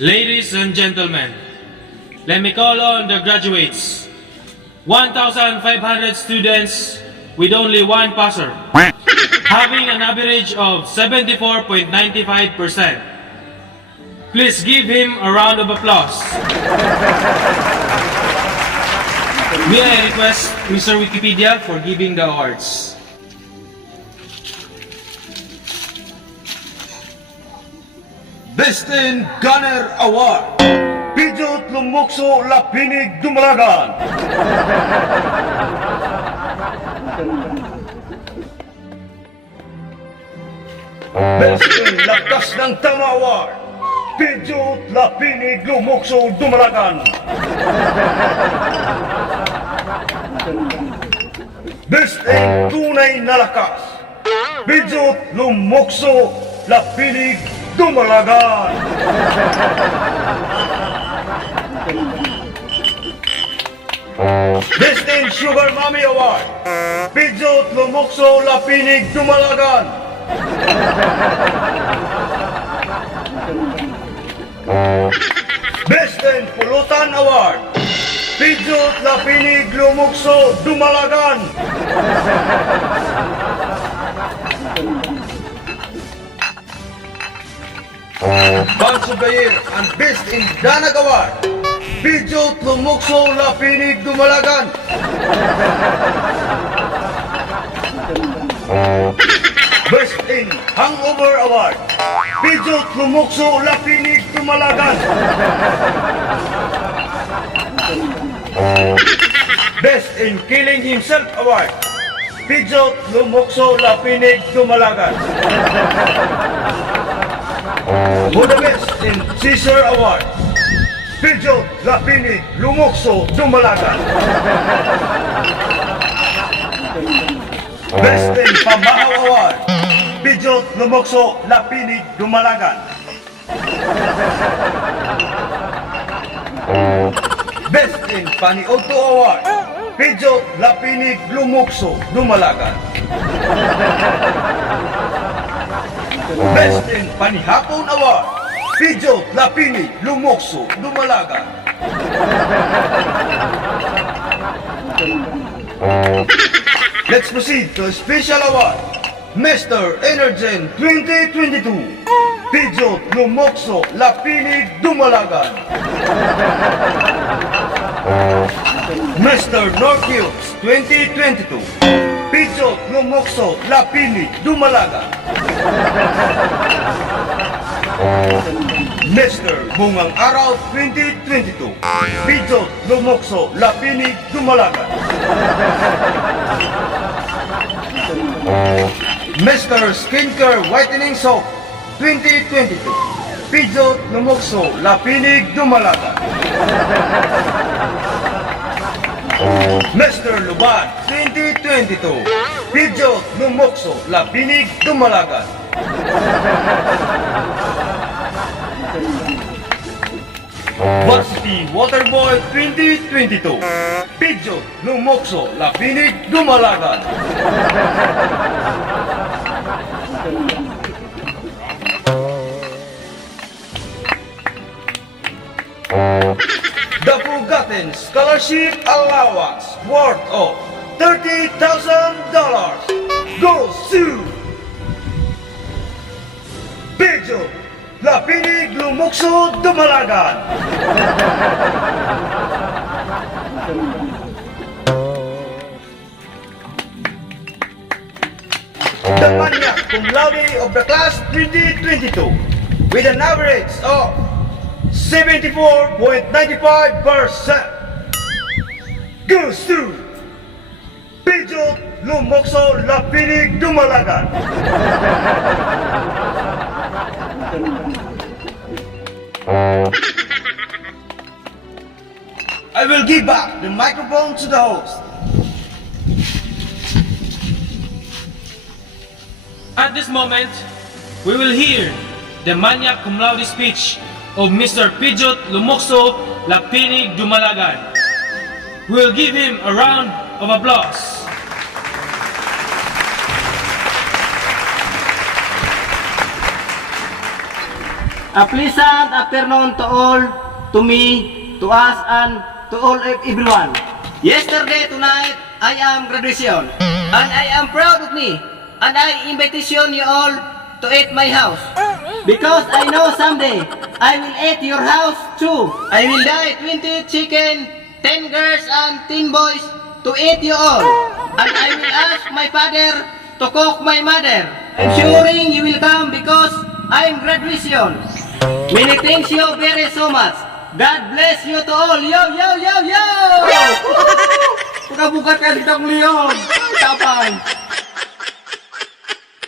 Ladies and gentlemen, let me call on the graduates. 1,500 students with only one passer, having an average of 74.95%. Please give him a round of applause. May I request Mr. Wikipedia for giving the awards. Best in Gunner Award, Pidgeot Lumokso Lapinig Dumalagan. Best in Lakas ng Tama Award, Pidgeot Lapinig Lumokso Dumalagan. Best in Tunay na Lakas, Pidgeot Lumokso Lapinig Dumalagan. Best in Sugar Mommy Award, Pidgeot Lumokso Lapinig Dumalagan. Best in Pulutan Award, Pidgeot Lapinig Lumokso Dumalagan. Bunch of the Year and Best in Danag Award, Pidgeot Lumokso Lapinig Dumalagan. Best in Hangover Award, Pidgeot Lumokso Lapinig Dumalagan. Best in Killing Himself Award, Pidgeot Lumokso Lapinig Dumalagan. For the Best in Caesar Award, Pidgeot Lapinig Lumokso Dumalagan. Best in Pambahaw Award, Pidgeot Lumokso Lapinig Dumalagan. Best in Panioto Award, Pidgeot Lapinig Lumokso Dumalagan. Best in Panihapon Award, Pidgeot Lapinig Lumokso Dumalagan. Let's proceed to a special award, Mr. Energen 2022, Pidgeot Lumokso Lapinig Dumalagan. Mr. Norcubes 2022, Pidgeot Lumokso Lapinig Dumalagan. Mr. Bungang Araw 2022, Pidgeot Lumokso Lapinig Dumalagan. Mr. Skincare Whitening Soap 2022, Pidgeot Lumokso Lapinig Dumalagan. Mr. Luban 2022, Pidgeot Lumokso Lapinig Dumalagan. Varsity Waterboy 2022, Pidgeot Lumokso Lapinig Dumalagan. The Forgotten Scholarship Allowance worth of $30,000 goes to Pidgeot Lapinig Lumokso Dumalagan. The Manyak Cum Laude of the class 2022 with an average of 74.95% goes to Pidgeot Lumokso Lapinig Dumalagan. I will give back the microphone to the host. At this moment, we will hear the magna cum laude speech of Mr. Pidgeot Lumokso Lapinig Dumalagan. We will give him a round of applause. A pleasant afternoon to all, to me, to us, and to all everyone. Yesterday, tonight, I am graduation, and I am proud of me, and I invitation you all to eat my house. Because I know someday, I will eat your house too. I will die 20 chicken, 10 girls, and 10 boys to eat you all. And I will ask my father to cook my mother. Ensuring you will come because I am graduation. Many thanks you very so much. God bless you to all. Yo, yo, yo, yo! Pagkabukat ka sa Leon. Tapang.